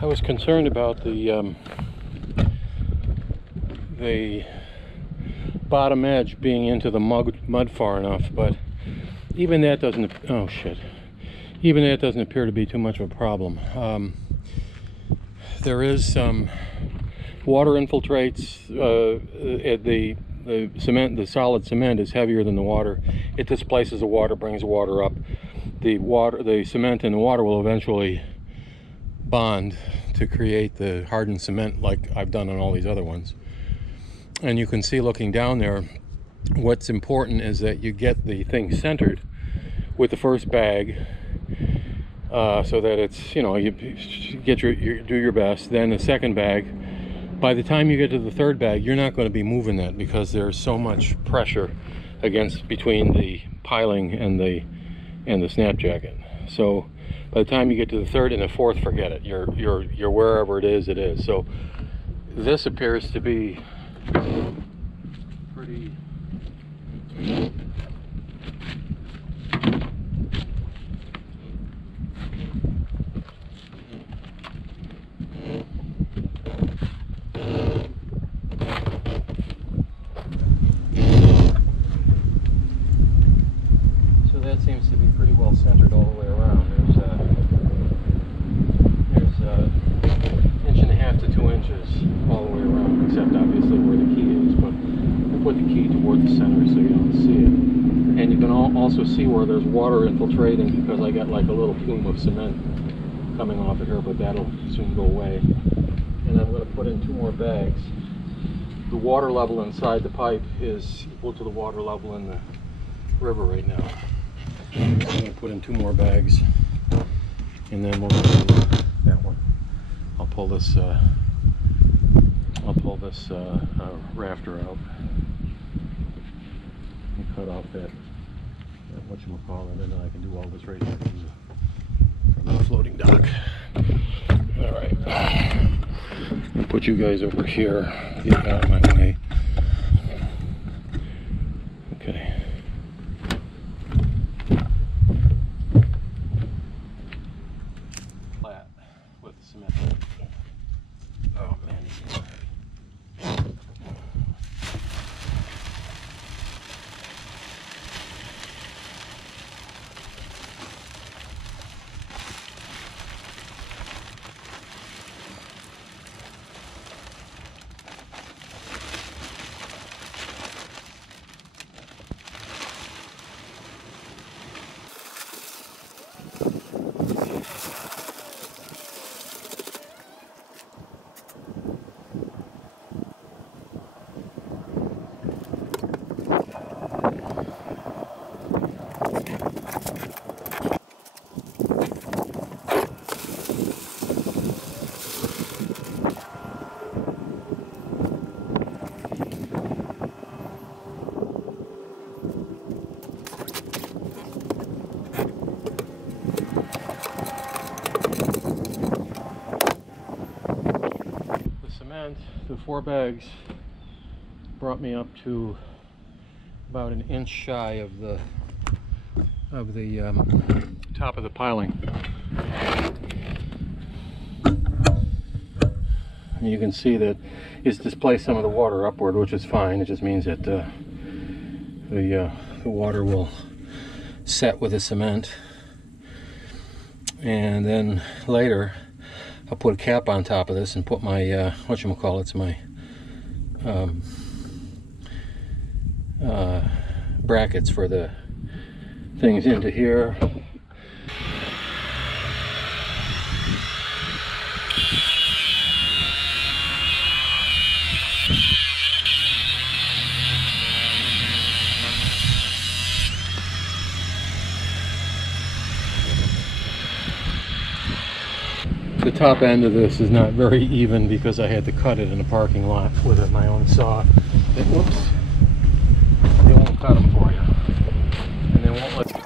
I was concerned about the bottom edge being into the mud far enough, but even that doesn't, oh shit, even that doesn't appear to be too much of a problem. There is some water infiltrates. The cement, the solid cement, is heavier than the water. It displaces the water, brings the water up. The cement and the water will eventually bond to create the hardened cement like I've done on all these other ones. And you can see, looking down there, what's important is that you get the thing centered with the first bag, so that it's, you know, you get do your best. Then the second bag, by the time you get to the third bag, you're not going to be moving that because there's so much pressure between the piling and the snap jacket. So by the time you get to the third and the fourth, forget it. You're wherever it is. So this appears to be pretty seems to be pretty well centered all the way around. There's 1.5 to 2 inches all the way around, except obviously where the key is, but I put the key toward the center so you don't see it. And you can also see where there's water infiltrating, because I got like a little plume of cement coming off of here, but that'll soon go away. And I'm going to put in 2 more bags. The water level inside the pipe is equal to the water level in the river right now. I'm going to put in 2 more bags, and then we'll do that one. I'll pull this rafter out and cut off that whatchamacallit, and then I can do all this right here from the floating dock. All right, I'll put you guys over here. Get out of my way. Okay. The 4 bags brought me up to about 1 inch shy of the top of the piling. And you can see that it's displaced some of the water upward, which is fine. It just means that the water will set with the cement, and then later I'll put a cap on top of this and put my whatchamacallits, my brackets for the things into here. The top end of this is not very even because I had to cut it in a parking lot with my own saw. Whoops. They won't cut them for you. And they won't let you.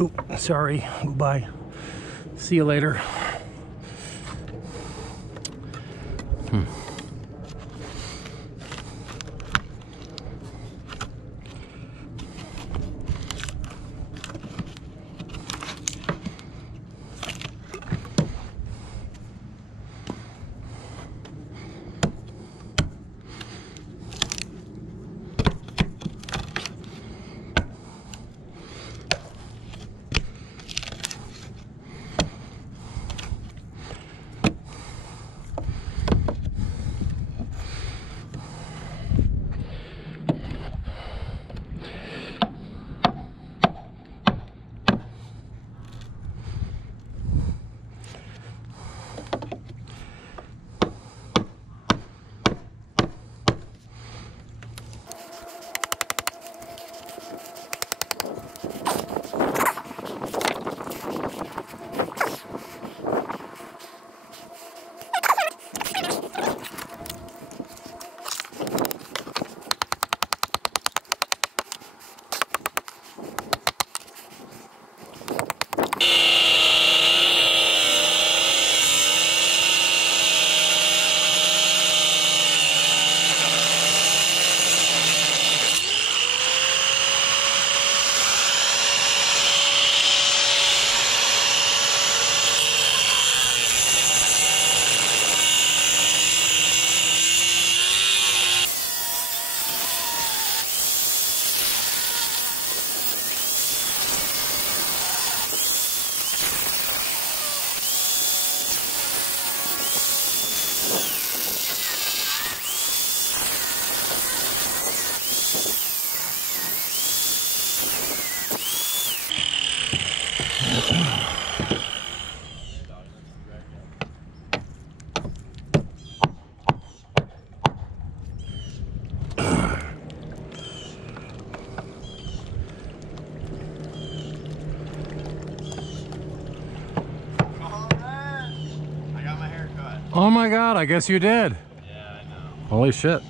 Oop. Sorry. Goodbye. See you later. Oh my God, I guess you did. Yeah, I know. Holy shit.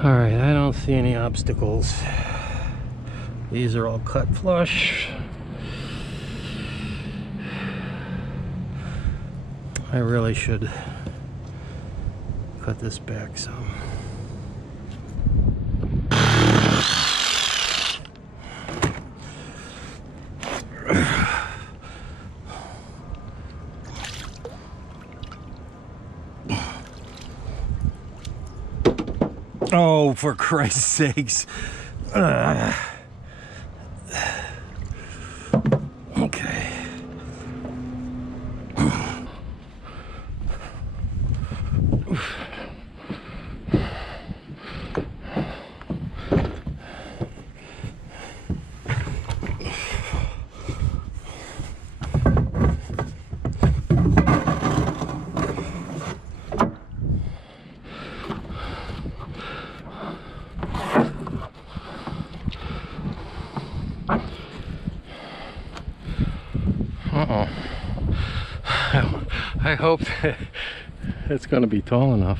All right, I don't see any obstacles. These are all cut flush. I really should cut this back some. Oh, for Christ's sakes. Okay. Uh-oh. I hope that it's going to be tall enough.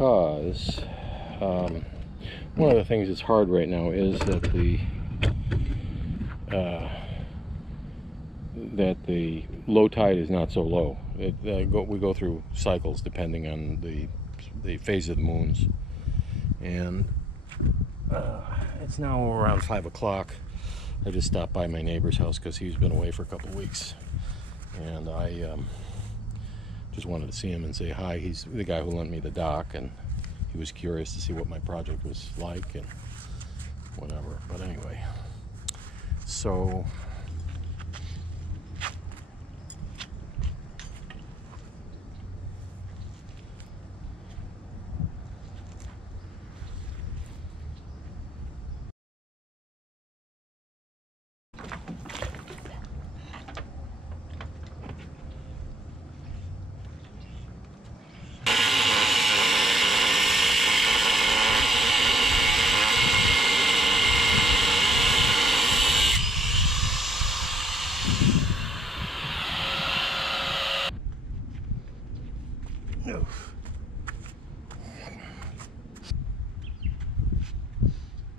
Because one of the things that's hard right now is that the low tide is not so low. We go through cycles depending on the phase of the moons, and it's now around 5 o'clock. I just stopped by my neighbor's house because he's been away for a couple of weeks, and I just wanted to see him and say hi. He's the guy who lent me the dock, and he was curious to see what my project was like and whatever. But anyway, so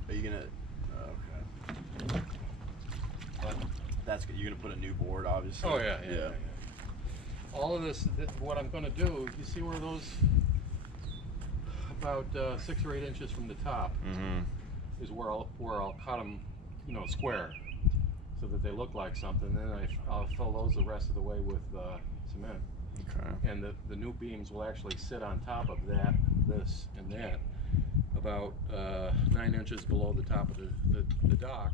Are you gonna? Okay. But that's good. You're gonna put a new board, obviously. oh yeah. All of this, what I'm going to do, you see where those about 6 or 8 inches from the top is where I'll cut them, you know, square, so that they look like something. Then I'll fill those the rest of the way with cement. Okay. And the new beams will actually sit on top of that, this, and that, about 9 inches below the top of the dock.